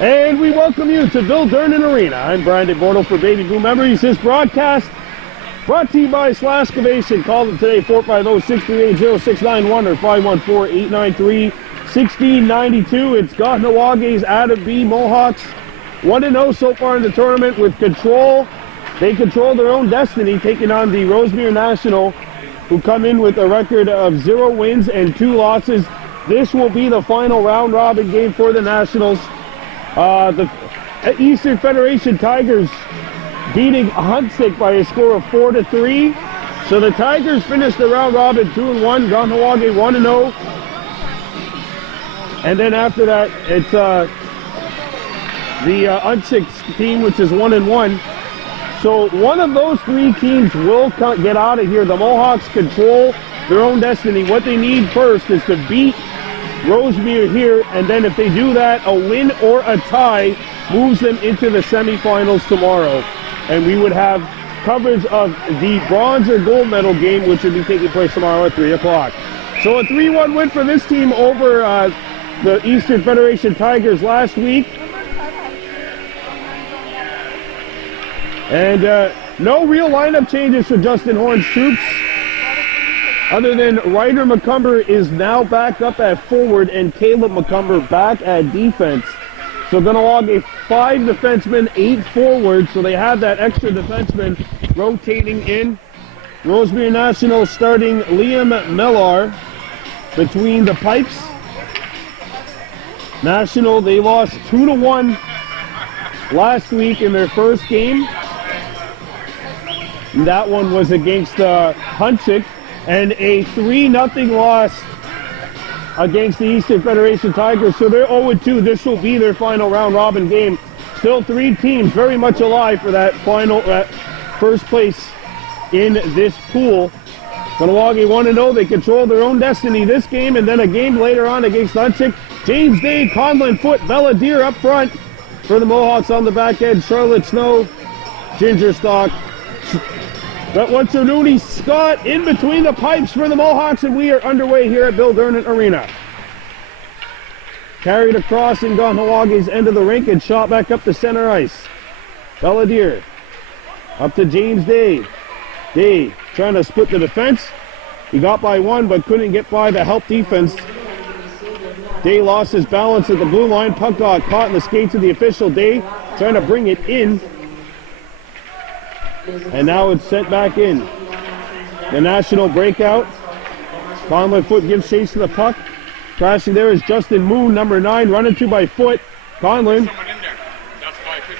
And we welcome you to Bill Durnan Arena. I'm Brandon Bordeaux for Baby Blue Memories. This broadcast brought to you by Slaskavation. Call them today, 450-638-0691 or 514-893-1692. It's Kahnawakes out of B. Mohawks 1-0 so far in the tournament with control. They control their own destiny, taking on the Rosemere National, who come in with a record of 0 wins and 2 losses. This will be the final round-robin game for the Nationals. The Eastern Federation Tigers beating Huntsick by a score of 4-3. So the Tigers finished the round-robin 2-1, Kahnawake 1-0. And then after that, it's the Huntsick team, which is 1-1. So one of those 3 teams will get out of here. The Mohawks control their own destiny. What they need first is to beat Rosemere here, and then if they do that, a win or a tie moves them into the semifinals tomorrow. And we would have coverage of the bronze or gold medal game, which would be taking place tomorrow at 3 o'clock. So a 3-1 win for this team over the Eastern Federation Tigers last week. And no real lineup changes for Justin Horn's troops, other than Ryder McCumber is now back up at forward and Caleb McCumber back at defense. So Kahnawake 5 defensemen, 8 forwards, so they have that extra defenseman rotating in. Rosemere National starting Liam Millar between the pipes. National, they lost 2-1 last week in their first game. And that one was against Huntsick. And a 3-0 loss against the Eastern Federation Tigers. So they're 0-2. This will be their final round-robin game. Still 3 teams very much alive for that final first place in this pool. Kahnawake 1-0. They control their own destiny this game, and then a game later on against Huntsick. James Day, Conlon Foote, Bella Deer up front for the Mohawks on the back end. Charlotte Snow, Ginger Stock, but once Rooney Scott in between the pipes for the Mohawks, and we are underway here at Bill Durnan Arena. Carried across in Kahnawake's end of the rink and shot back up to center ice. Belladier up to James Day. Day trying to split the defense. He got by one but couldn't get by the help defense. Day lost his balance at the blue line. Puck got caught in the skates of the official. Day trying to bring it in. And now it's sent back in. The National breakout. Conlon Foote gives chase to the puck. Crashing there is Justin Moon, number 9, running to by Foote. Conlon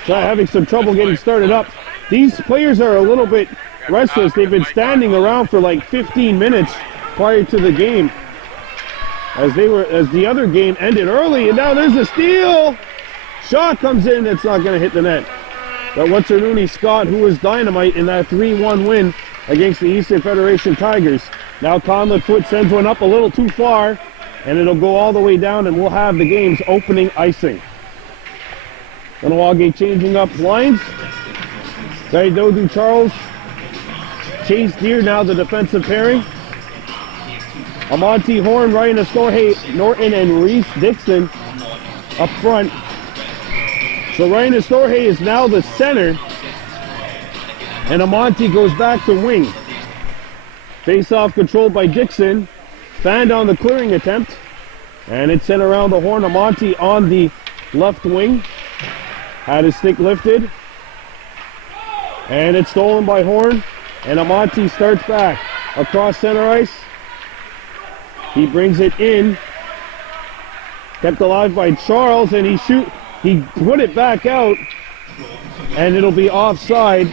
having some trouble getting started up. These players are a little bit restless. They've been standing around for like 15 minutes prior to the game, as the other game ended early. And now there's a steal. Shot comes in. It's not going to hit the net. But what's Rooney Scott, who was dynamite in that 3-1 win against the Eastern Federation Tigers. Now Conlon Foote sends one up a little too far, and it'll go all the way down, and we'll have the game's opening icing. Kahnawake changing up lines. Dodu Charles, Chase Deer now the defensive pairing. Amonte Horn, Ryan Astorhe, Norton, and Reese Dixon up front. So Ryan Astorhe is now the center, and Amonte goes back to wing. Face-off controlled by Dixon. Fanned on the clearing attempt, and it's sent around the horn. Amonte on the left wing. Had his stick lifted, and it's stolen by Horn, and Amonte starts back across center ice. He brings it in. Kept alive by Charles, and he put it back out, and it'll be offside.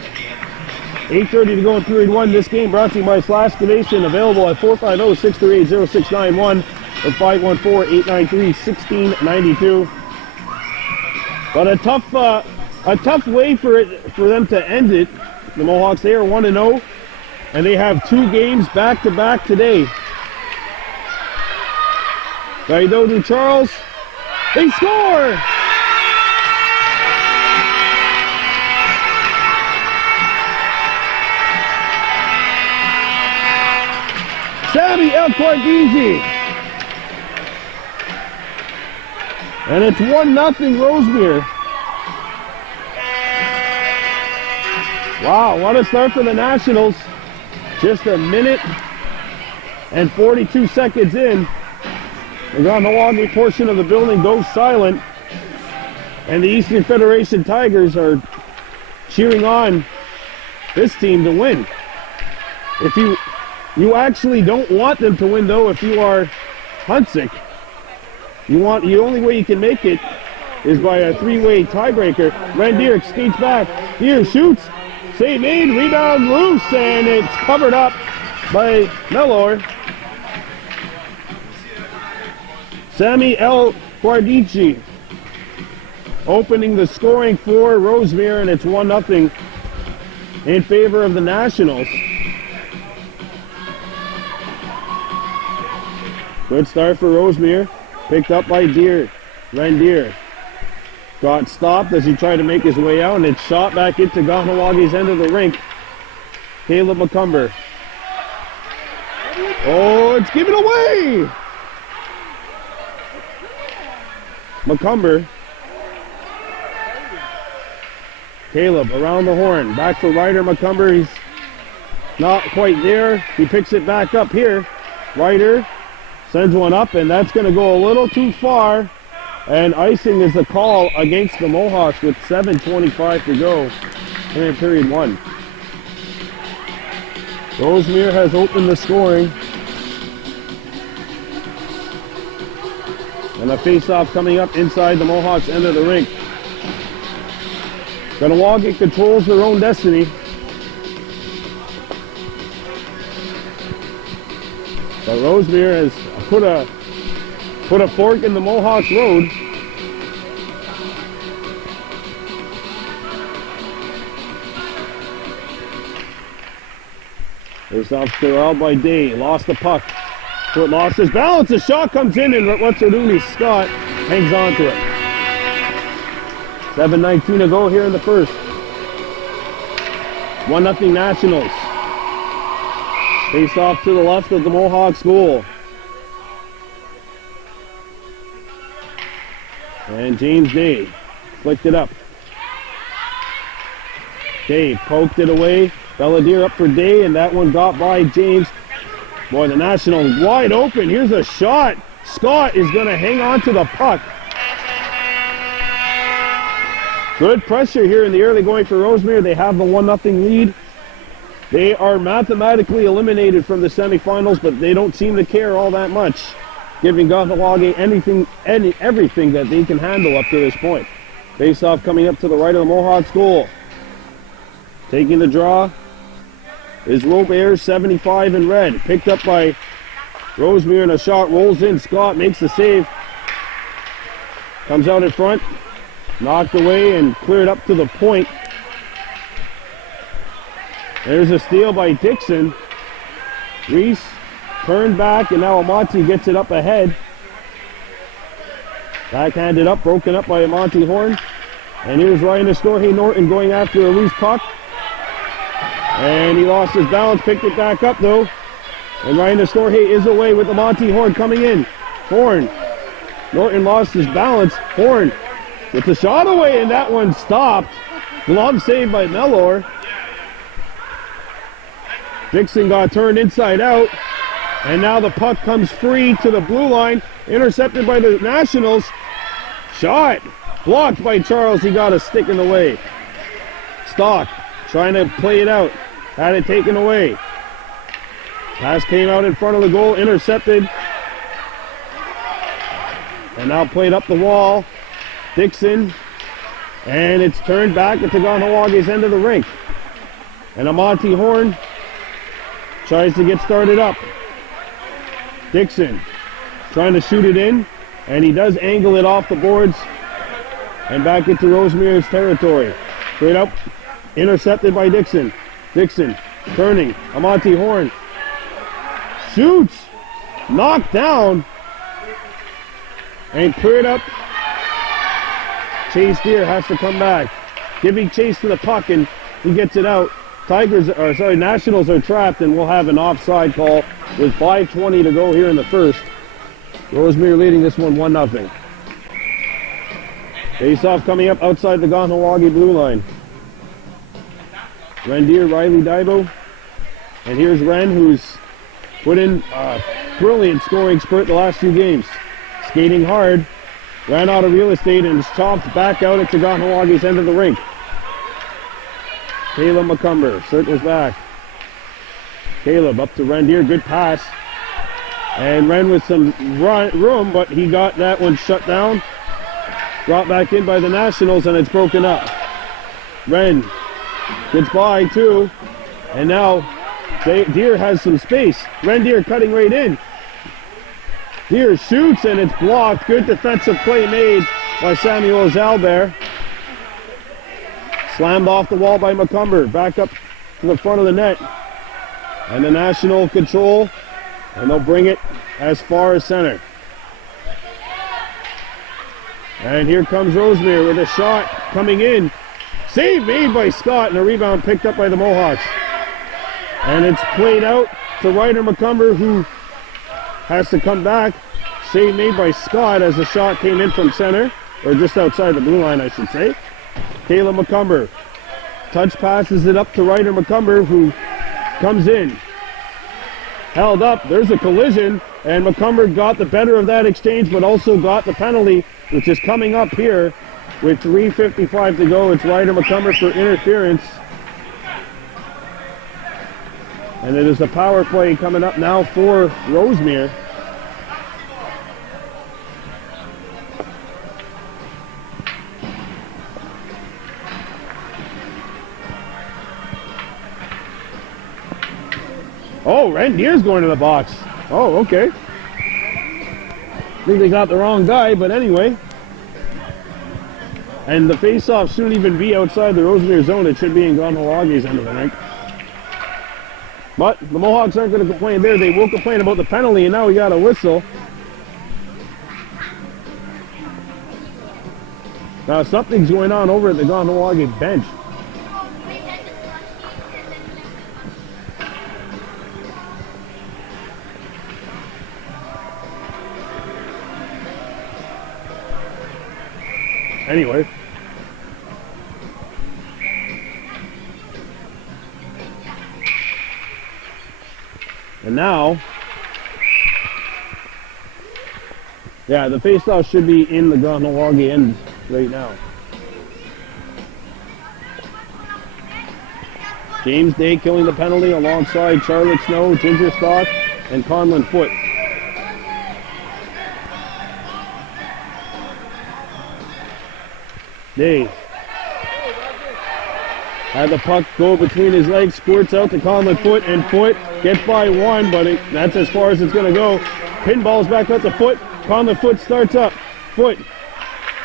8:30 to go in period 1. This game brought to you by Slaskavation, available at 450-638-0691 or 514-893-1692. But a tough way for them to end it. The Mohawks, they are 1-0, and they have 2 games back-to-back today. Dodu Charles, they score! Sammy El Cordizi. And it's 1-0 Rosemere. Wow, what a start for the Nationals. Just a minute and 42 seconds in. The Kahnawake portion of the building goes silent. And the Eastern Federation Tigers are cheering on this team to win. If you actually don't want them to win though, if you are Huntsick, the only way you can make it is by a three-way tiebreaker. Randere skates back. Here shoots. Save made. Rebound loose, and it's covered up by Mellor. Sammy L. Guardici opening the scoring for Rosemere, and it's 1-0 in favor of the Nationals. Good start for Rosemere. Picked up by Randere. Got stopped as he tried to make his way out, and it's shot back into Kahnawake's end of the rink. Caleb McCumber. Oh, it's given away! McCumber. Caleb around the horn. Back for Ryder McCumber. He's not quite there. He picks it back up here. Ryder sends one up, and that's going to go a little too far. And icing is the call against the Mohawks with 7:25 to go in period one. Rosemere has opened the scoring. And a face-off coming up inside the Mohawks' end of the rink. Kahnawake controls their own destiny. But Rosemere has put a fork in the Mohawks' road. Face off corralled by Day. Lost the puck. Foot lost his balance. The shot comes in, and what's it doing? Scott hangs on to it. 7:19 to go here in the first. 1-0 Nationals. Face off to the left of the Mohawks goal. And James Day flicked it up. Day poked it away. Belladier up for Day, and that one got by James. Boy, the Nationals wide open. Here's a shot. Scott is going to hang on to the puck. Good pressure here in the early going for Rosemere. They have the 1-0 lead. They are mathematically eliminated from the semifinals, but they don't seem to care all that much, giving Kahnawake everything that they can handle up to this point. Face-off coming up to the right of the Mohawks goal. Taking the draw is Rosemere, 75 in red. Picked up by Rosemere, and a shot rolls in. Scott makes the save. Comes out in front. Knocked away and cleared up to the point. There's a steal by Dixon. Reese turned back, and now Amati gets it up ahead. Backhanded up, broken up by Amati Horn. And here's Ryan Estorje Norton going after a loose puck. And he lost his balance, picked it back up though. And Ryan Estorje is away with Amati Horn coming in. Horn. Norton lost his balance. Horn gets a shot away, and that one stopped. Glove save by Mellor. Dixon got turned inside out. And now the puck comes free to the blue line. Intercepted by the Nationals. Shot. Blocked by Charles. He got a stick in the way. Stock trying to play it out. Had it taken away. Pass came out in front of the goal. Intercepted. And now played up the wall. Dixon. And it's turned back into Kahnawake's end of the rink. And Amati Horn tries to get started up. Dixon trying to shoot it in. And he does angle it off the boards. And back into Rosemere's territory. Straight up. Intercepted by Dixon. Dixon turning. Amati Horn shoots. Knocked down. And cleared up. Chase Deer has to come back. Giving chase to the puck, and he gets it out. Nationals are trapped, and we'll have an offside call with 5:20 to go here in the first. Rosemere leading this one 1-0. Face-off coming up outside the Kahnawake blue line. Rendier, Riley, Daibo. And here's Ren, who's put in a brilliant scoring spurt the last few games. Skating hard, ran out of real estate and is chopped back out into Kahnawake's end of the rink. Caleb McCumber circles back. Caleb up to Rendier, good pass. And Ren with some room, but he got that one shut down. Brought back in by the Nationals, and it's broken up. Ren gets by too, and now Deer has some space. Rendier cutting right in. Deer shoots, and it's blocked. Good defensive play made by Samuel Zalbert. Slammed off the wall by McCumber. Back up to the front of the net. And the National control, and they'll bring it as far as center. And here comes Rosemere with a shot coming in. Save made by Scott, and a rebound picked up by the Mohawks. And it's played out to Ryder McCumber, who has to come back. Save made by Scott as the shot came in from center, or just outside the blue line, I should say. Caleb McCumber touch passes it up to Ryder McCumber, who comes in. Held up, there's a collision, and McCumber got the better of that exchange, but also got the penalty, which is coming up here with 3:55 to go. It's Ryder McCumber for interference. And it is a power play coming up now for Rosemere. Oh, Rendier's going to the box. Oh, okay. I think they got the wrong guy, but anyway. And the face-off shouldn't even be outside the Rosemere zone. It should be in Kahnawake's end of the rink. But the Mohawks aren't going to complain there. They will complain about the penalty, and now we got a whistle. Now something's going on over at the Kahnawake bench. Anyway. And now, yeah, the faceoff should be in the Kahnawake end right now. James Day killing the penalty alongside Charlotte Snow, Ginger Stock, and Conlon Foote. Day had the puck go between his legs, squirts out to Conlon Foote, and Foote gets by one, but that's as far as it's going to go. Pinballs back out to Foote. Conlon Foote starts up. Foote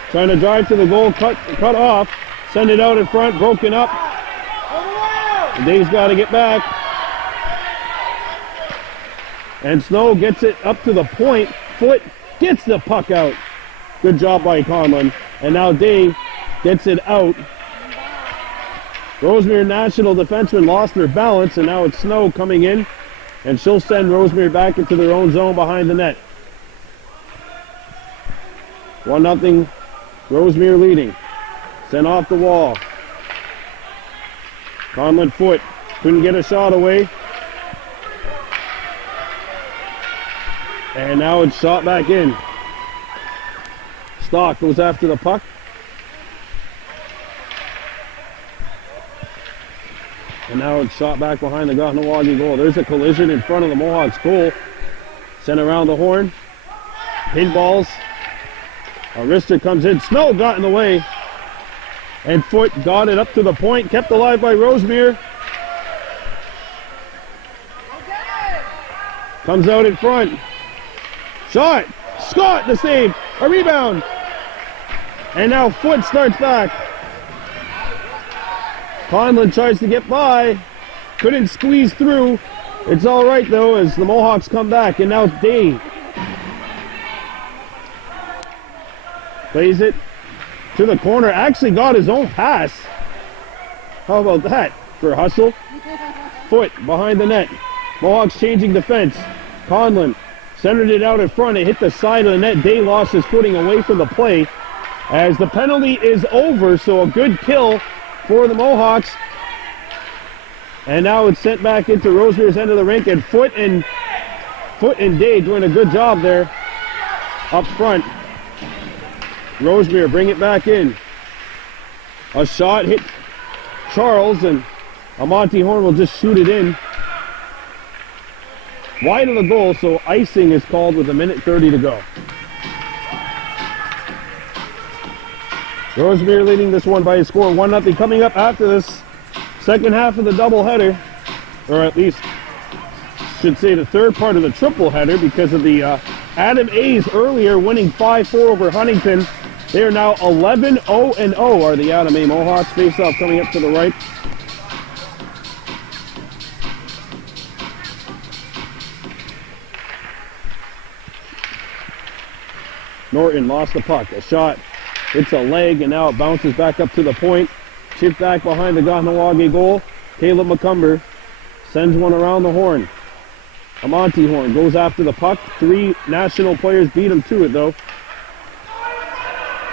trying to drive to the goal, cut off, send it out in front, broken up. Day's got to get back. And Snow gets it up to the point. Foote gets the puck out. Good job by Conlon. And now Day gets it out. Rosemere National defenseman lost their balance, and now it's Snow coming in, and she'll send Rosemere back into their own zone behind the net. 1-0, Rosemere leading. Sent off the wall. Conlon Foote couldn't get a shot away. And now it's shot back in. Stock goes after the puck. And now it's shot back behind the Kahnawake goal. There's a collision in front of the Mohawks goal. Sent around the horn. Pinballs. A wrister comes in. Snow got in the way. And Foote got it up to the point. Kept alive by Rosemere. Comes out in front. Shot. Scott the save. A rebound. And now Foote starts back. Conlon tries to get by. Couldn't squeeze through. It's all right, though, as the Mohawks come back. And now Day plays it to the corner. Actually got his own pass. How about that for a hustle? Foote behind the net. Mohawks changing defense. Conlon centered it out in front. It hit the side of the net. Day lost his footing away from the play. as the penalty is over, so a good kill for the Mohawks. And now it's sent back into Rosemere's end of the rink, and Foot and Day doing a good job there up front. Rosemere bring it back in. A shot hit Charles, and Monty Horn will just shoot it in. Wide of the goal, so icing is called with 1:30 to go. Rosemere leading this one by a score of 1-0. Coming up after this second half of the doubleheader, or at least should say the third part of the triple header, because of the Adam A's earlier winning 5-4 over Huntington. They are now 11-0-0 are the Adam A Mohawks. Face-off coming up to the right. Norton lost the puck. A shot hits a leg, and now it bounces back up to the point. Chipped back behind the Kahnawake goal. Caleb McCumber sends one around the horn. Monty Horn goes after the puck. 3 national players beat him to it, though.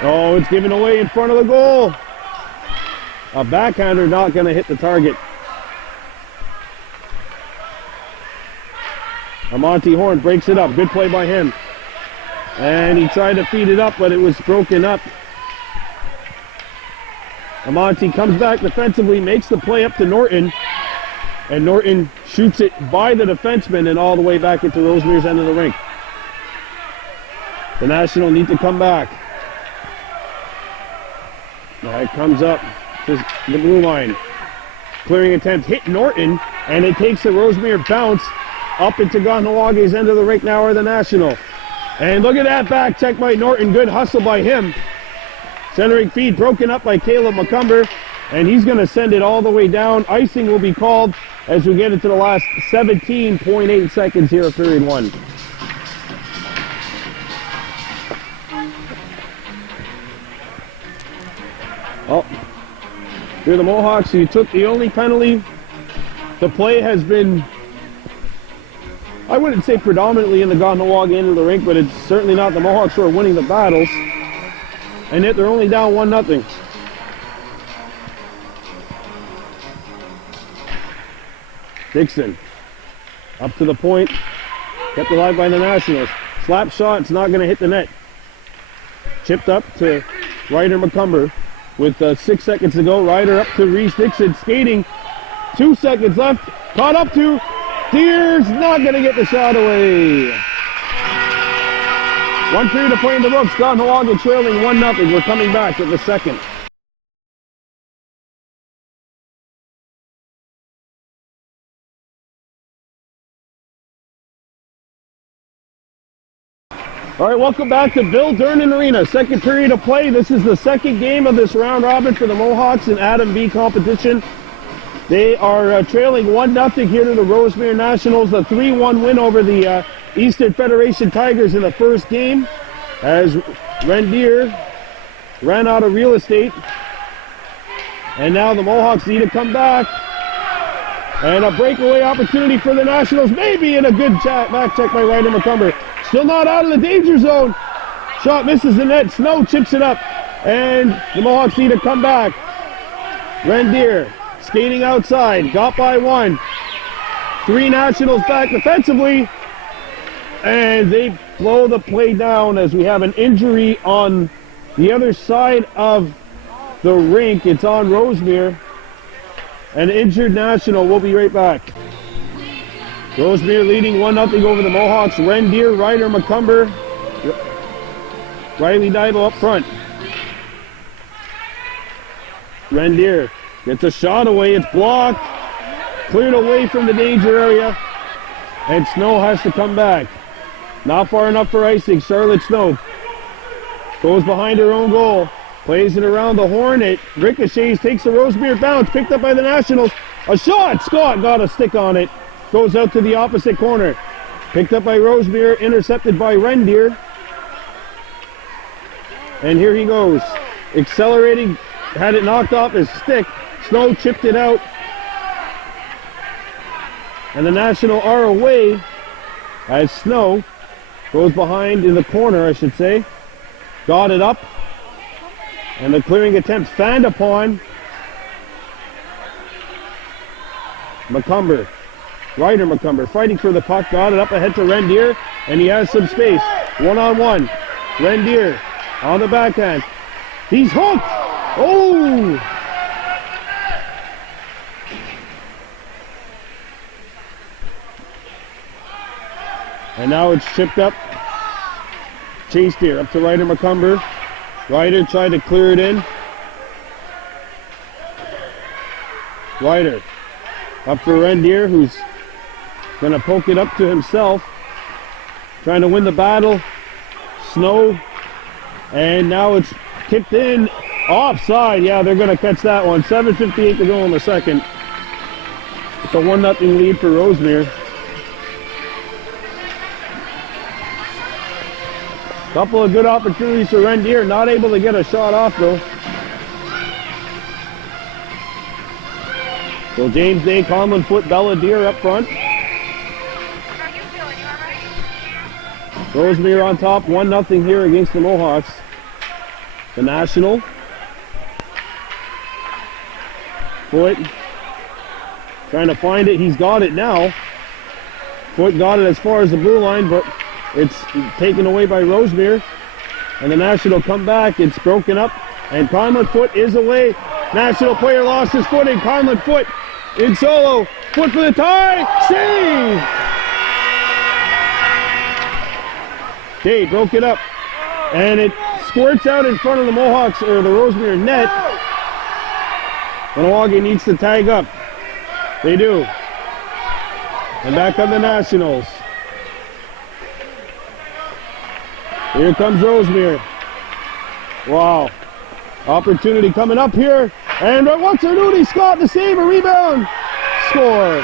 Oh, it's given away in front of the goal. A backhander not going to hit the target. Monty Horn breaks it up. Good play by him. And he tried to feed it up, but it was broken up. Monty comes back defensively, makes the play up to Norton. And Norton shoots it by the defenseman and all the way back into Rosemere's end of the rink. The National need to come back. It comes up to the blue line. Clearing attempt hit Norton, and it takes the Rosemere bounce up into Kahnawake's end of the rink. Now are the National. And look at that back check by Norton. Good hustle by him. Centering feed broken up by Caleb McCumber, and he's going to send it all the way down. Icing will be called as we get into the last 17.8 seconds here of period 1. Oh, here the Mohawks, who took the only penalty. The play has been, I wouldn't say predominantly in the Kahnawake end of the rink, but it's certainly not the Mohawks who are winning the battles. And yet they're only down 1-0. Dixon up to the point, kept alive by the Nationals. Slap shot, it's not going to hit the net. Chipped up to Ryder McCumber with 6 seconds to go. Ryder up to Reese Dixon, skating. 2 seconds left, caught up to Deers, not going to get the shot away. 1 period to play in the books. Kahnawake trailing 1-0. We're coming back with the second. All right, welcome back to Bill Durnan Arena. Second period of play. This is the second game of this round robin for the Mohawks in Adam B competition. They are trailing 1-0 here to the Rosemere Nationals. A 3-1 win over the Eastern Federation Tigers in the first game, as Rendier ran out of real estate. And now the Mohawks need to come back. And a breakaway opportunity for the Nationals, maybe, in a good back check by Ryder McCumber. Still not out of the danger zone. Shot misses the net. Snow chips it up. And the Mohawks need to come back. Rendier skating outside. Got by 1. 3 Nationals back defensively. And they blow the play down as we have an injury on the other side of the rink. It's on Rosemere. An injured National. We'll be right back. Rosemere leading 1-0 over the Mohawks. Rendier, Ryder McCumber, Riley Didle up front. Rendier gets a shot away. It's blocked. Cleared away from the danger area. And Snow has to come back. Not far enough for icing. Charlotte Snow goes behind her own goal. Plays it around the horn. It ricochets, takes the Rosemere bounce. Picked up by the Nationals. A shot. Scott got a stick on it. Goes out to the opposite corner. Picked up by Rosemere, intercepted by Rendier. And here he goes. Accelerating, had it knocked off his stick. Snow chipped it out. And the National are away as Snow goes behind in the corner, I should say. Got it up. And the clearing attempt fanned upon McCumber. Ryder McCumber fighting for the puck, got it up ahead to Rendier, and he has some space. One-on-one. Rendier on the backhand. He's hooked! Oh! And now it's chipped up. Chased here up to Ryder McCumber. Ryder tried to clear it in. Ryder up for Rendier, who's going to poke it up to himself. Trying to win the battle. Snow. And now it's kicked in. Offside. Yeah, they're going to catch that one. 7:58 to go in the second. It's a 1-0 lead for Rosemere. Couple of good opportunities for Rendier. Not able to get a shot off though. So James Day, Conlon Foot, Belladier up front. Rosemere on top, 1-0 here against the Mohawks. The National. Foot trying to find it. He's got it now. Foot got it as far as the blue line, but it's taken away by Rosemere. And the National come back. It's broken up. And Conlon Foot is away. National player lost his footing. Conlon Foot in solo. Foot for the tie. Save! Okay, broke it up. And it squirts out in front of the Mohawks, or the Rosemere net. Kahnawake needs to tag up. They do. And back on the Nationals. Here comes Rosemere. Wow. Opportunity coming up here. And what's her duty? Scott to save a rebound. Score.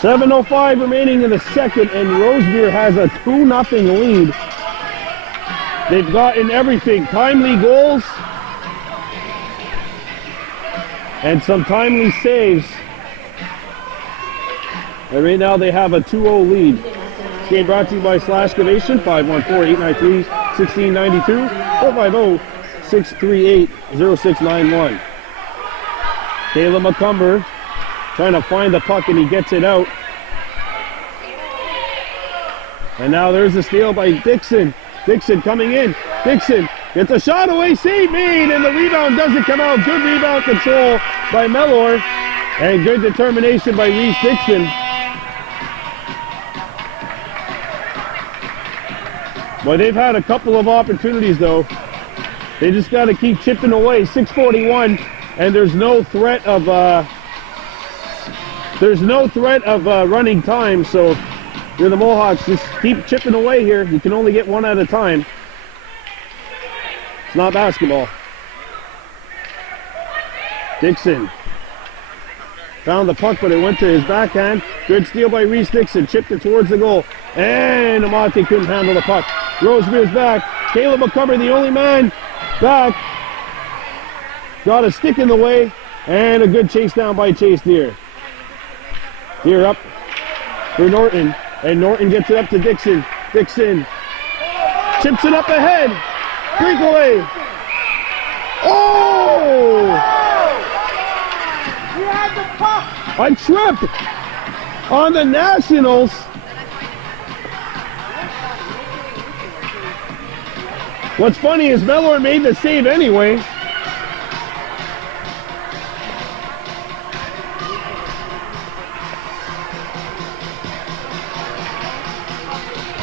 .7:05 remaining in the second, and Rosemere has a 2-0 lead. They've gotten everything. Timely goals and some timely saves. And right now they have a 2-0 lead. This game brought to you by Slashcavation, 514-893-1692, 450-638-0691. Caleb McCumber trying to find the puck, and he gets it out. And now there's a steal by Dixon. Dixon coming in. Dixon gets a shot away. Save made, and the rebound doesn't come out. Good rebound control by Mellor, and good determination by Reese Dixon. Well, they've had a couple of opportunities though. They just got to keep chipping away. 6:41, and there's no threat of running time. So you're the Mohawks, just keep chipping away here. You can only get one at a time. It's not basketball. Dixon found the puck, but it went to his backhand. Good steal by Reese Dixon. Chipped it towards the goal. And Amante couldn't handle the puck. Rosemere's back. Caleb McCumber, the only man back. Got a stick in the way. And a good chase down by Chase Deer. Deer up for Norton. And Norton gets it up to Dixon. Dixon chips it up ahead. Breakaway. Oh! You had the puck. A trip on the Nationals. What's funny is Mellor made the save anyway.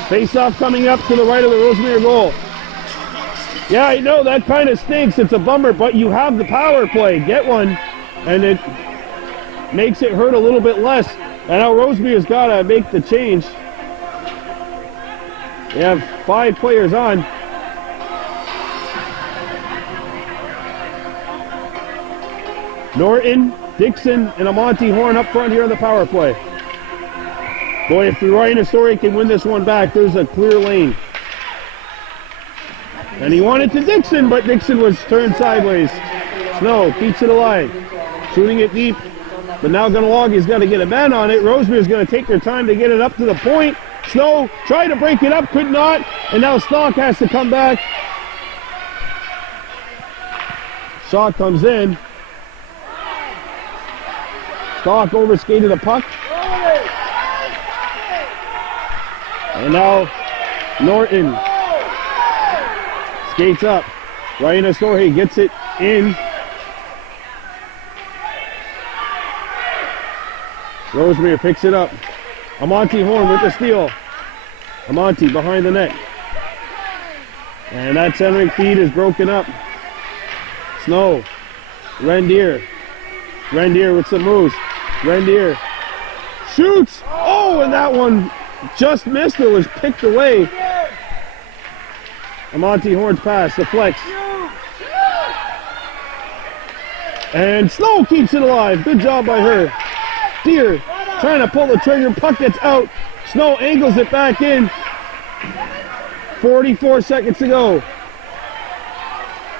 Face-off coming up to the right of the Rosemere goal. Yeah, I know, that kind of stinks. It's a bummer, but you have the power play. Get one, and it makes it hurt a little bit less. And now Rosemere's got to make the change. They have 5 players on. Norton, Dixon, and Amante Horn up front here on the power play. Boy, if Ryan Astori can win this one back, there's a clear lane. And he wanted to Dixon, but Dixon was turned sideways. Snow keeps it alive. shooting it deep. But now Kahnawake got to get a man on it. Rosemere's going to take their time to get it up to the point. Snow tried to break it up, could not. And now Stock has to come back. Shot comes in. Stock overskated the puck. And now Norton skates up. Ryan Astorhe gets it in. Rosemere picks it up. Amonte Horn with the steal. Amonte behind the net. And that centering feed is broken up. Snow. Rendier. Rendier with some moves. Rendier shoots. Oh, and that one just missed or was picked away. Amonte Horn's pass, the flex. And Snow keeps it alive. Good job by her. Deer trying to pull the trigger. Puck gets out. Snow angles it back in. 44 seconds to go.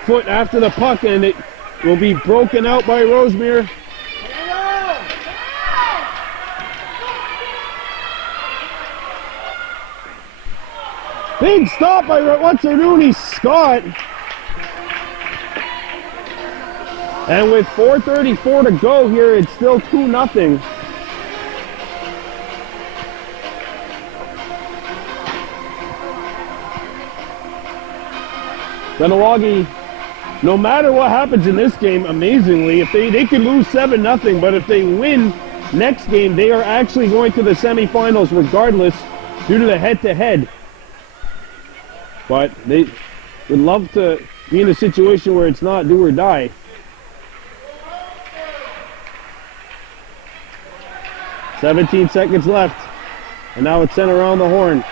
Foot after the puck, and it will be broken out by Rosemere. Big stop by Rooney Scott. And with 4:34 to go here, it's still 2-0. Kahnawake, no matter what happens in this game, amazingly, if they could lose 7-0, but if they win next game, they are actually going to the semifinals regardless due to the head-to-head. But they would love to be in a situation where it's not do or die. "17 seconds left, and now it's sent around the horn.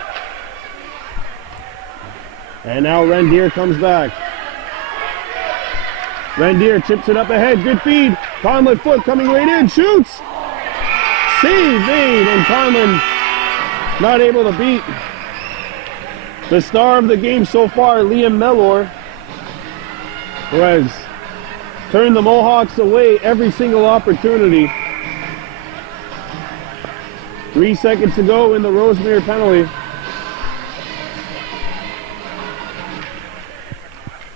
And now Rendier comes back. Rendier chips it up ahead, good feed. Conlon Foot coming right in, shoots! Save made, and Conlon not able to beat the star of the game so far, Liam Mellor, who has turned the Mohawks away every single opportunity. 3 seconds to go in the Rosemere penalty.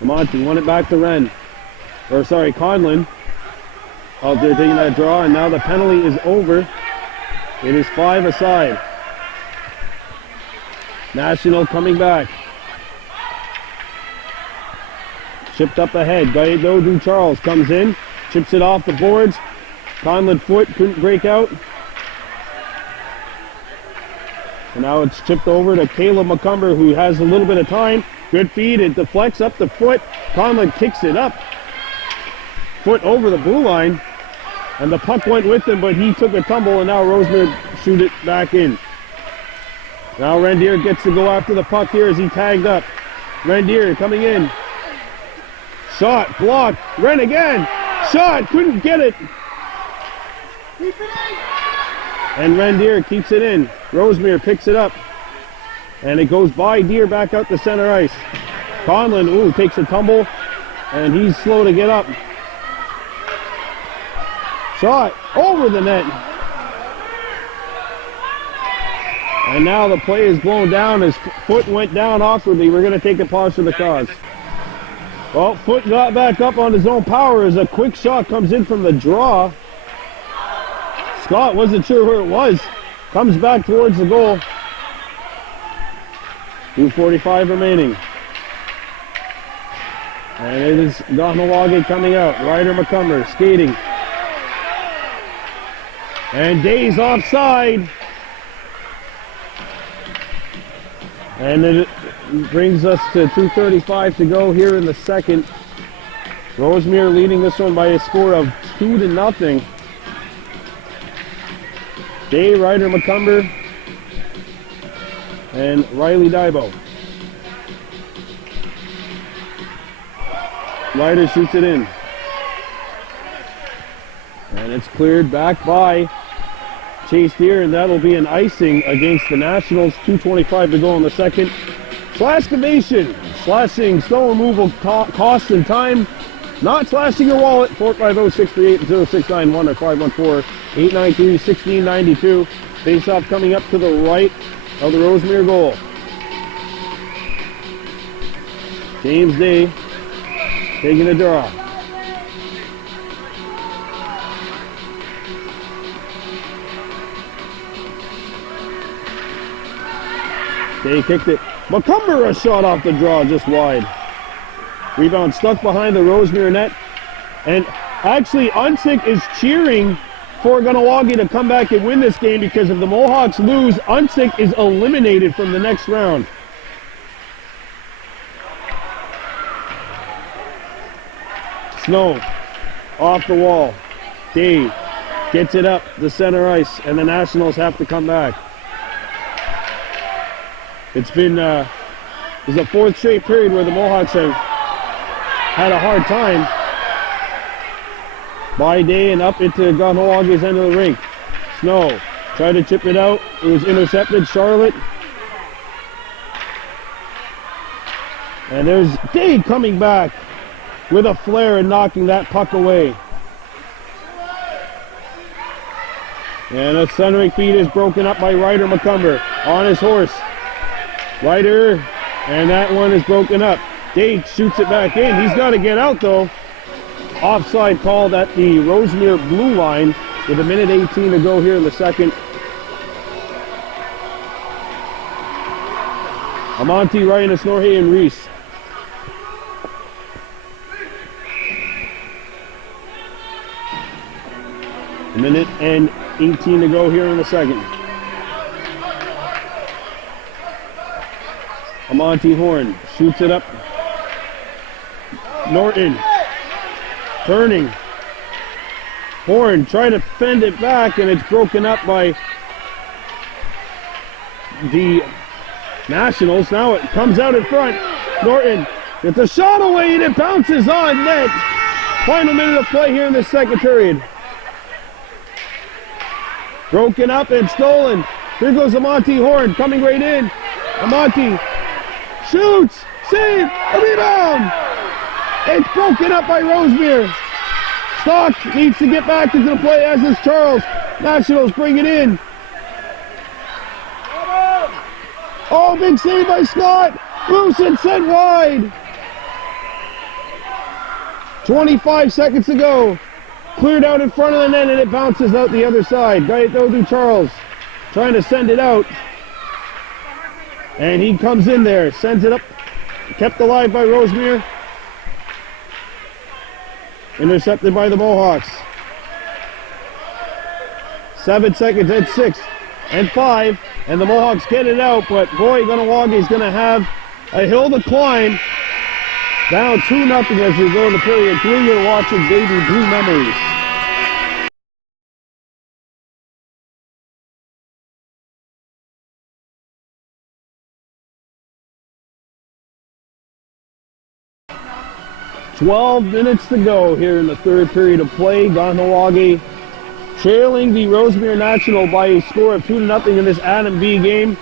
Amonte won it back to Conlon. Out there taking that draw, and now the penalty is over. It is 5 aside. National coming back. Chipped up ahead. Gaido Ducharles comes in, chips it off the boards. Conlon Foot couldn't break out. And now it's chipped over to Caleb McCumber, who has a little bit of time. Good feed, it deflects up the Foot. Conlon kicks it up. Foot over the blue line. And the puck went with him, but he took a tumble, and now Rosemere shoot it back in. Now Rendier gets to go after the puck here as he tagged up. Rendier coming in. Shot, blocked. Ren again. Shot, couldn't get it. And Rendier keeps it in. Rosemere picks it up. And it goes by Deer back out to center ice. Conlon, takes a tumble. And he's slow to get up. Shot over the net. And now the play is blown down as Foot went down awkwardly. We're going to take a pause for the cause. Well, Foot got back up on his own power as a quick shot comes in from the draw. Scott wasn't sure where it was. Comes back towards the goal. 2:45 remaining. And it is Kahnawake coming out. Ryder McCumber skating. And Day's offside. And it brings us to 2:35 to go here in the second. Rosemere leading this one by a score of 2-0. Day, Ryder McCumber, and Riley Dybo. Ryder shoots it in. And it's cleared back by Chase Deer, and that'll be an icing against the Nationals. 2:25 to go in the second. Slash excavation, slashing, snow removal costs and time. Not slashing your wallet. 450-638-0691 or 514-893-1692. Face-off coming up to the right of the Rosemere goal. James Day taking a draw. Day kicked it. Macomber, a shot off the draw, just wide. Rebound stuck behind the Rosemere net. And actually, Unsick is cheering for Kahnawake to come back and win this game, because if the Mohawks lose, Unsick is eliminated from the next round. Snow off the wall. Dave gets it up the center ice, and the Nationals have to come back. It's been this is the fourth straight period where the Mohawks have had a hard time. By Day and up into Kahnawake's end of the rink. Snow tried to chip it out. It was intercepted. Charlotte. And there's Day coming back with a flare and knocking that puck away. And a centering feed is broken up by Ryder Macomber on his horse. Ryder, and that one is broken up. Day shoots it back in. He's got to get out though. Offside called at the Rosemere blue line with 1:18 to go here in the second. Amonte, Ryan, Snorhay, and Reese. A 1:18 to go here in the second. Amonte Horn shoots it up. Norton turning. Horn trying to fend it back, and it's broken up by the Nationals. Now it comes out in front. Norton gets a shot away, and it bounces on net. Final minute of play here in the second period. Broken up and stolen. Here goes Amonte Horn coming right in. Amonte shoots, save, a rebound. It's broken up by Rosemere. Stock needs to get back into the play, as is Charles. Nationals bring it in. Oh, big save by Scott. Loose and sent wide. 25 seconds to go. Cleared out in front of the net, and it bounces out the other side. Gaietodu Charles trying to send it out. And he comes in there, sends it up. Kept alive by Rosemere. Intercepted by the Mohawks. 7 seconds at 6 and 5. And the Mohawks get it out, but boy, Kahnawake is going to have a hill to climb. Down 2-0 as we go in the period 3. You're watching Baby Blue Memories. "12 minutes to go here in the third period of play. Kahnawake trailing the Rosemere National by a score of 2-0 in this Adam B game.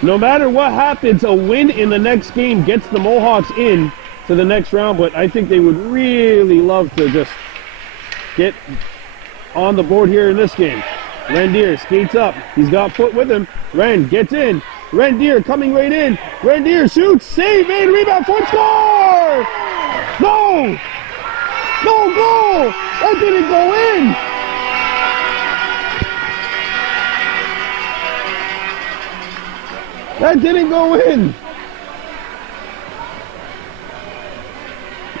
No matter what happens, a win in the next game gets the Mohawks in to the next round, but I think they would really love to just get on the board here in this game. Rendier skates up. He's got foot with him. Ren gets in. Rendier coming right in. Rendier shoots, save, made, rebound, foot, score! No! No goal! That didn't go in! That didn't go in!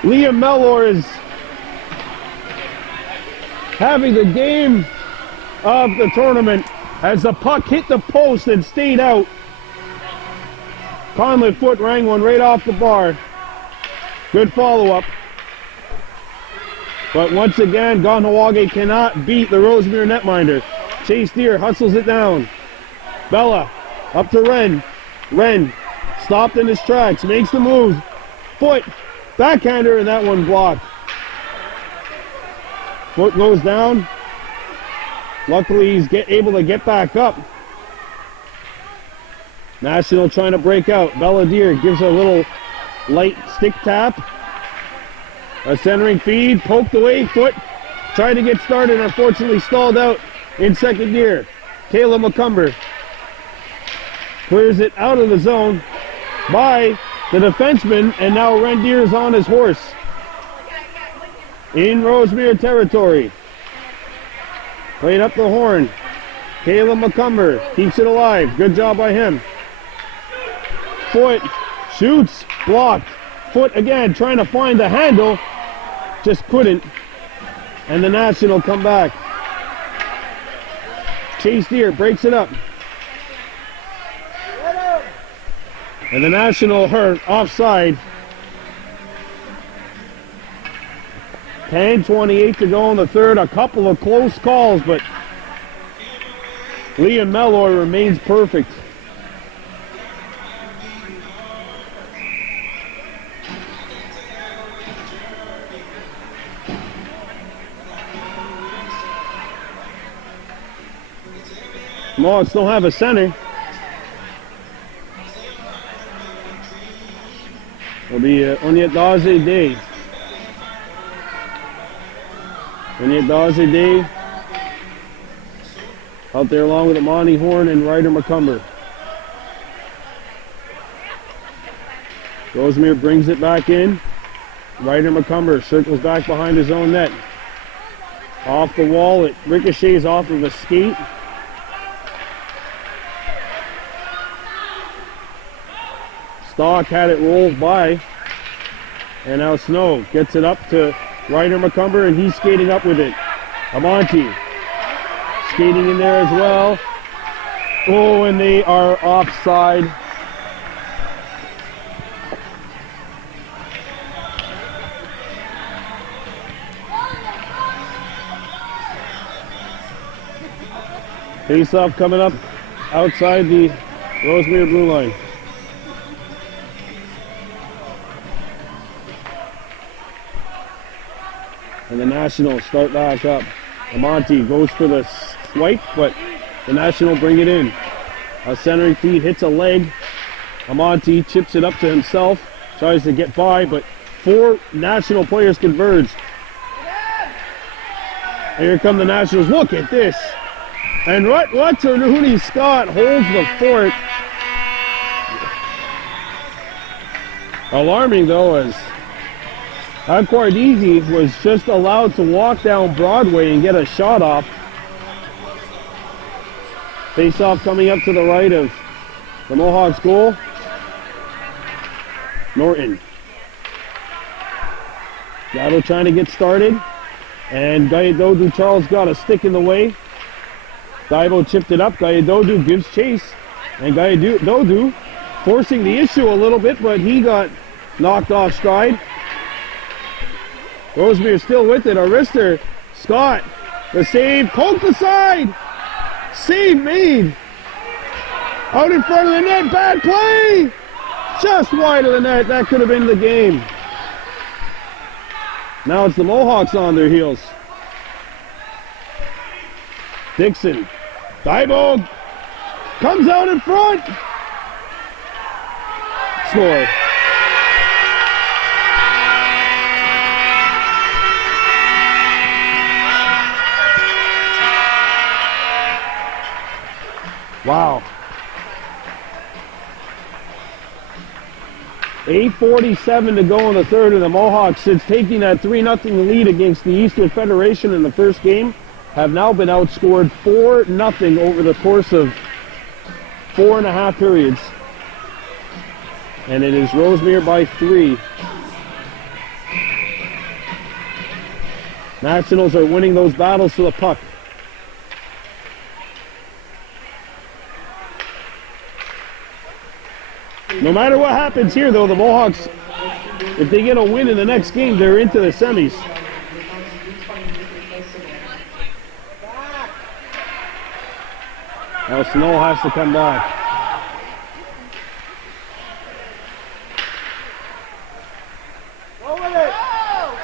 Liam Mellor is having the game of the tournament as the puck hit the post and stayed out. Conlon foot rang one right off the bar. Good follow-up. But once again, Kahnawake cannot beat the Rosemere netminder. Chase Deer hustles it down. Bella up to Ren. Ren stopped in his tracks, makes the move. Foot, backhander, and that one blocked. Foot goes down. Luckily, he's able to get back up. National trying to break out. Bella Deer gives a little light stick tap. A centering feed, poked away, foot. Tried to get started, unfortunately stalled out in second gear. Caleb McCumber clears it out of the zone by the defenseman, and now Rendier is on his horse in Rosemere territory. Played up the horn. Caleb McCumber keeps it alive. Good job by him. Foot shoots, blocked. Foot again trying to find the handle, just couldn't. And the National come back. Chase Deer breaks it up. And the National hurt offside. 10:28 to go in the third. A couple of close calls, but Liam Melloy remains perfect. Mohawks don't have a center. It'll be Onyadaze Day. Onyadaze Day out there along with Amani Horn and Ryder McCumber. Rosemere brings it back in. Ryder McCumber circles back behind his own net. Off the wall, it ricochets off of a skate. Stock had it rolled by, and now Snow gets it up to Ryder McCumber, and he's skating up with it. Amonte skating in there as well. Oh, and they are offside. Face-off coming up outside the Rosemere blue line. And the Nationals start back up. Amonte goes for the swipe, but the National bring it in. A centering feed hits a leg. Amonte chips it up to himself, tries to get by, but 4 National players converge. And here come the Nationals. Look at this. And Rooney Scott holds the fort. Alarming though, as Acquardisi was just allowed to walk down Broadway and get a shot off. Face-off coming up to the right of the Mohawks goal. Norton. Gatto trying to get started. And Gayadodu Charles got a stick in the way. Daibo chipped it up. Gayadodu gives chase. And Gayadodu forcing the issue a little bit, but he got knocked off stride. Rosemere still with it. Arister, Scott, the save, poked aside. Save made. Out in front of the net, bad play. Just wide of the net, that could have been the game. Now it's the Mohawks on their heels. Dixon, Daibo, comes out in front. Score. Wow. 8:47 to go in the third, and the Mohawks, since taking that 3-0 lead against the Eastern Federation in the first game, have now been outscored 4-0 over the course of 4.5 periods. And it is Rosemere by 3. Nationals are winning those battles to the puck. No matter what happens here, though, the Mohawks, if they get a win in the next game, they're into the semis. Now Snow has to come back.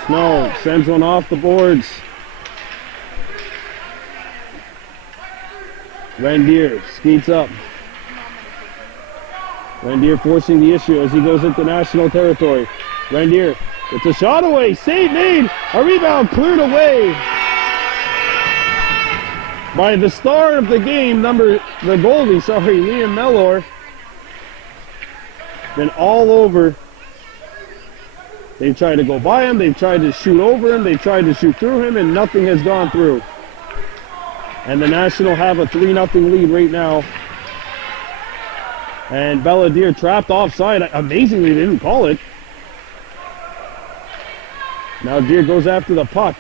Snow sends one off the boards. Rendier skates up. Rendier forcing the issue as he goes into national territory. Rendier It's a shot away. Save made. A rebound cleared away by the star of the game, the goalie, Liam Mellor. Been all over. They've tried to go by him. They've tried to shoot over him. They've tried to shoot through him, and nothing has gone through. And the National have a 3-0 lead right now. And Belvedere trapped offside. Amazingly, they didn't call it. Now Deere goes after the puck.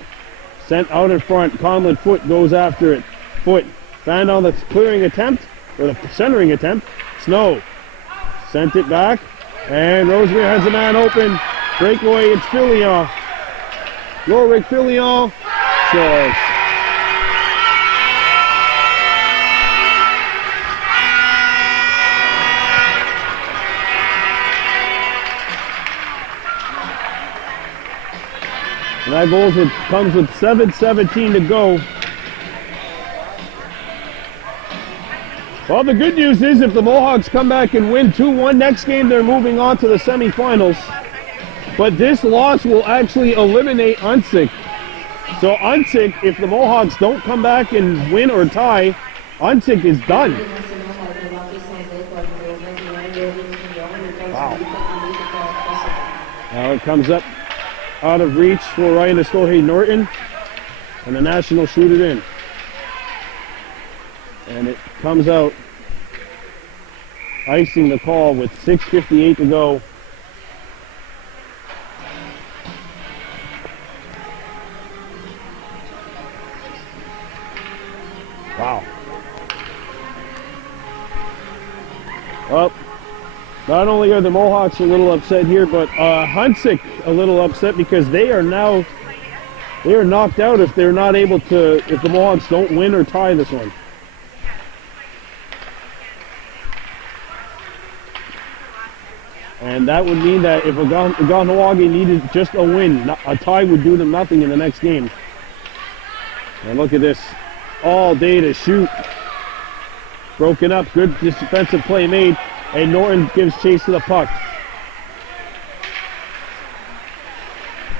Sent out in front. Conlon Foot goes after it. Foot found on the clearing attempt, or the centering attempt. Snow sent it back. And Rosemere has a man open. Breakaway, it's Fillion. Lorick Fillion scores. And that goal comes with 7:17 to go. Well, the good news is if the Mohawks come back and win 2-1 next game, they're moving on to the semifinals. But this loss will actually eliminate Unsik. So Unsik, if the Mohawks don't come back and win or tie, Unsik is done. Wow. Now it comes up out of reach for Ryan Estorhe Norton, and the National shoot it in. And it comes out, icing the call with 6:58 to go. Wow. Well, not only are the Mohawks a little upset here, but Unsik a little upset because they are knocked out if they're not able to, if the Mohawks don't win or tie this one. And that would mean that if Kahnawake needed just a win, a tie would do them nothing in the next game. And look at this. All day to shoot. Broken up. Good defensive play made. And Norton gives chase to the puck.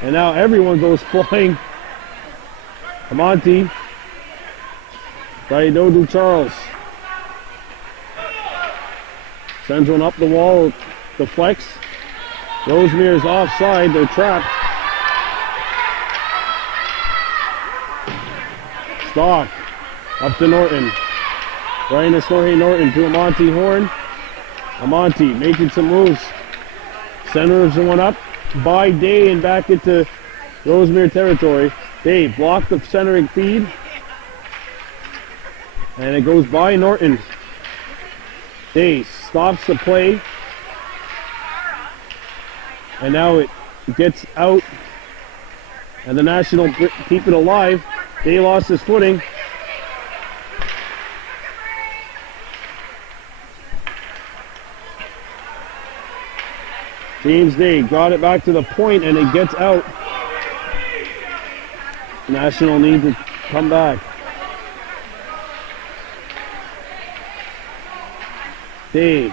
And now everyone goes flying. Amonte. Daidodu Charles. Sends one up the wall. Deflects. Rosemere is offside. They're trapped. Stock. Up to Norton. Ryan Estorhe Norton to Amonte Horn. Amonte making some moves. Centers one up by Day and back into Rosemere territory. Day blocked the centering feed. And it goes by Norton. Day stops the play. And now it gets out. And the National keep it alive. Day lost his footing. James Day got it back to the point and it gets out. National needs to come back. Day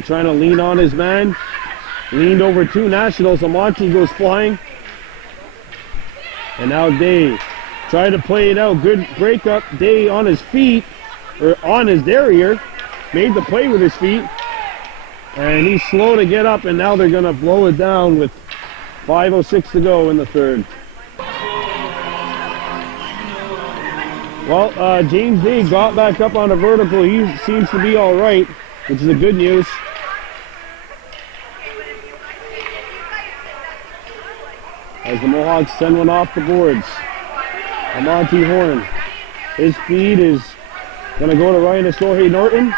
trying to lean on his man. Leaned over two Nationals. Amonte goes flying. And now Day trying to play it out. Good breakup. Day on his feet, or on his derriere. Made the play with his feet. And he's slow to get up, and now they're going to blow it down with 5:06 to go in the third. Well, James Day got back up on a vertical. He seems to be all right, which is the good news. As the Mohawks send one off the boards. Amonte Horn. His feed is going to go to Ryan Estorhe Norton.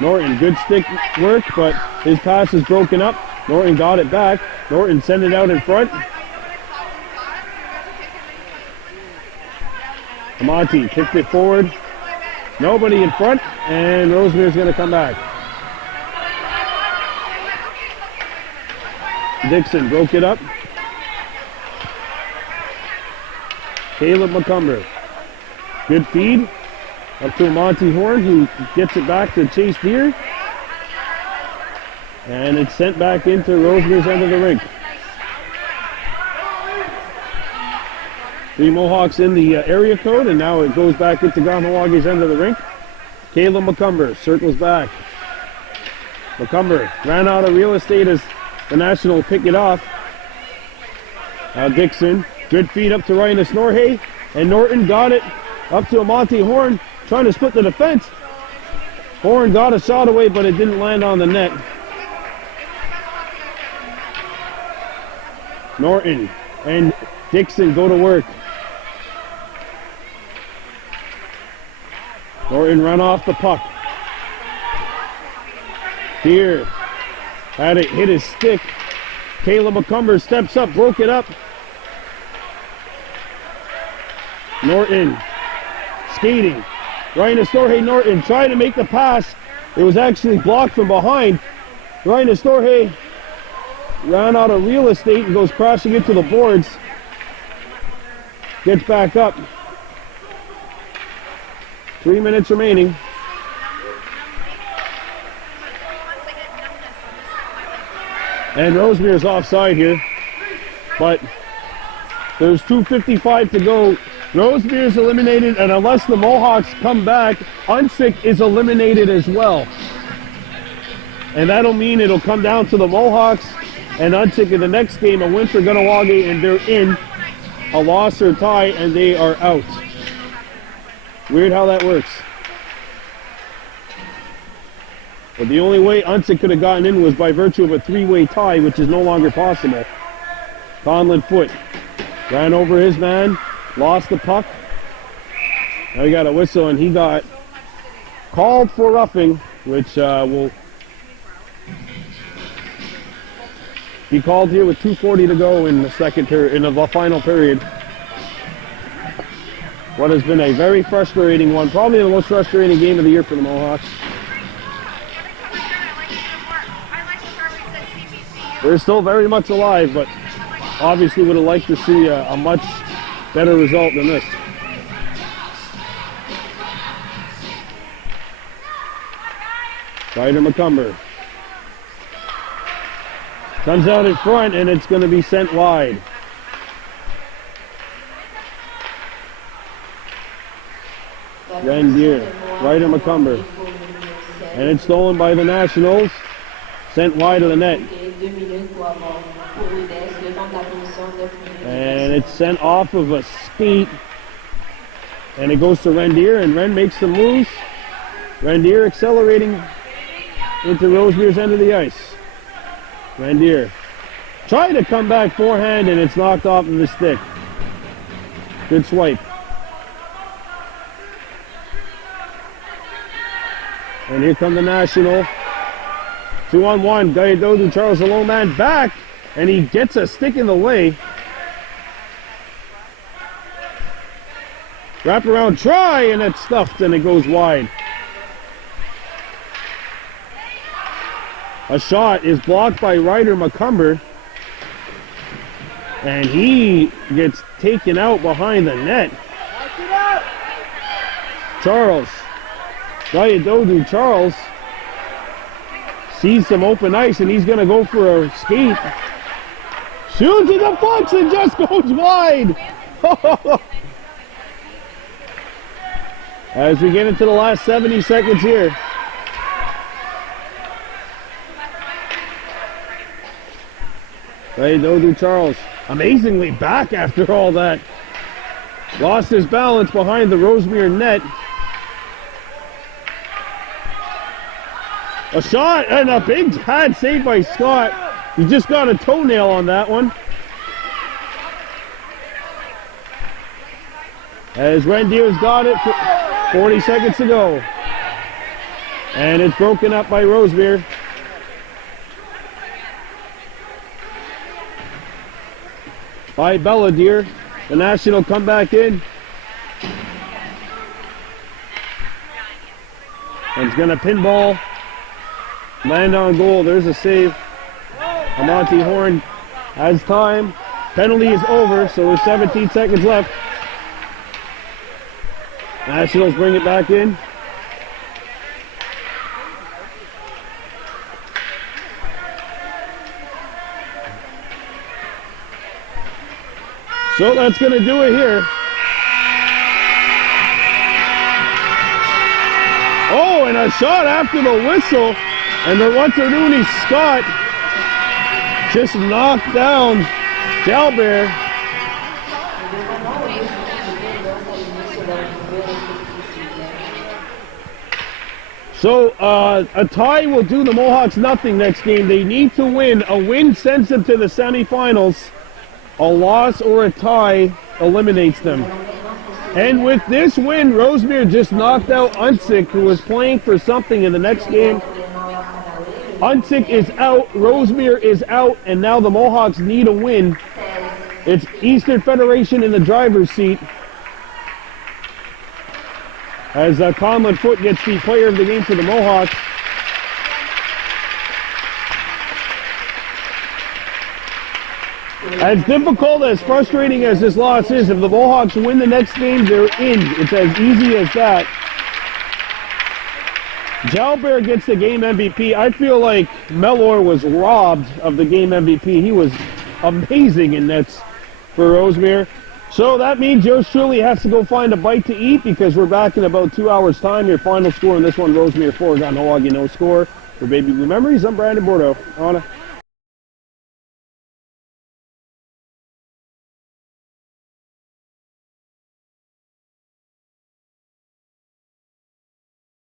Norton, good stick work, but his pass is broken up. Norton got it back. Norton sent it out in front. Amonte kicked it forward. Nobody in front, and Rosemere's going to come back. Dixon broke it up. Caleb McCumber. Good feed. Up to Amonte Horn, who gets it back to Chase Deere. And it's sent back into Rosemere's end of the rink. The Mohawks in the area code, and now it goes back into Kahnawake's end of the rink. Caleb McCumber circles back. McCumber ran out of real estate as the National pick it off. Dixon, good feed up to Ryan Snorhay, and Norton got it up to Amonte Horn, trying to split the defense. Horn got a shot away, but it didn't land on the net. Norton and Dixon go to work. Norton run off the puck. Deere had it hit his stick. Caleb McCumber steps up, broke it up. Norton skating. Ryan Snorhay Norton trying to make the pass. It was actually blocked from behind. Ryan Snorhay ran out of real estate and goes crashing into the boards. Gets back up. 3 minutes remaining. And Rosemere's offside here. But there's 2:55 to go. Rosemere's eliminated, and unless the Mohawks come back, Unsick is eliminated as well. And that'll mean it'll come down to the Mohawks and Unsick in the next game, a win for Kahnawake, and they're in. A loss or tie, and they are out. Weird how that works. But the only way Unsick could have gotten in was by virtue of a three-way tie, which is no longer possible. Conlon Foote ran over his man, lost the puck. Now he got a whistle, and he got called for roughing, which will be called here with 2:40 to go in the second period, in the final period. What has been a very frustrating one, probably the most frustrating game of the year for the Mohawks. They're still very much alive, but obviously would have liked to see a much better result than this. Ryder McCumber comes out in front, and it's going to be sent wide. Van Deer, Ryder McCumber, and it's stolen by the Nationals, sent wide of the net. And it's sent off of a skate, and it goes to Rendier, and Ren makes the moves. Rendier accelerating into Rosemere's end of the ice. Rendier trying to come back forehand, and it's knocked off of his stick. Good swipe. And here come the National. 2-on-1. Gayadodu Charles, the low man, back, and he gets a stick in the way. Wrap around try, and it's stuffed, and it goes wide. A shot is blocked by Ryder McCumber, and he gets taken out behind the net. Charles, Gayadodu Charles, sees some open ice, and he's going to go for a skate. Shoots in the box and just goes wide. As we get into the last 70 seconds here. Gayadodu Charles, amazingly back after all that. Lost his balance behind the Rosemere net. A shot and a big pad save by Scott. He just got a toenail on that one. As Rendier's got it, 40 seconds to go. And it's broken up by Rosemere. By Belladier. The National come back in. And it's going to pinball. Land on goal. There's a save. Amonte Horn has time. Penalty is over, so there's 17 seconds left. Nationals bring it back in. So that's going to do it here. Oh, and a shot after the whistle. And the what's her doing? Scott just knocked down Jalbert. So a tie will do the Mohawks nothing next game. They need to win. A win sends them to the semifinals. A loss or a tie eliminates them. And with this win, Rosemere just knocked out Unsick, who was playing for something in the next game. Unsick is out, Rosemere is out, and now the Mohawks need a win. It's Eastern Federation in the driver's seat. As Conlon Foote gets the player of the game for the Mohawks. As difficult, as frustrating as this loss is, if the Mohawks win the next game, they're in. It's as easy as that. Jalbert gets the game MVP. I feel like Mellor was robbed of the game MVP. He was amazing in nets for Rosemere. So that means yours truly has to go find a bite to eat because we're back in about 2 hours' time. Your final score in this one, Rosemere 4, Kahnawake no score. For Baby Blue Memories, I'm Brandon Bordeaux. On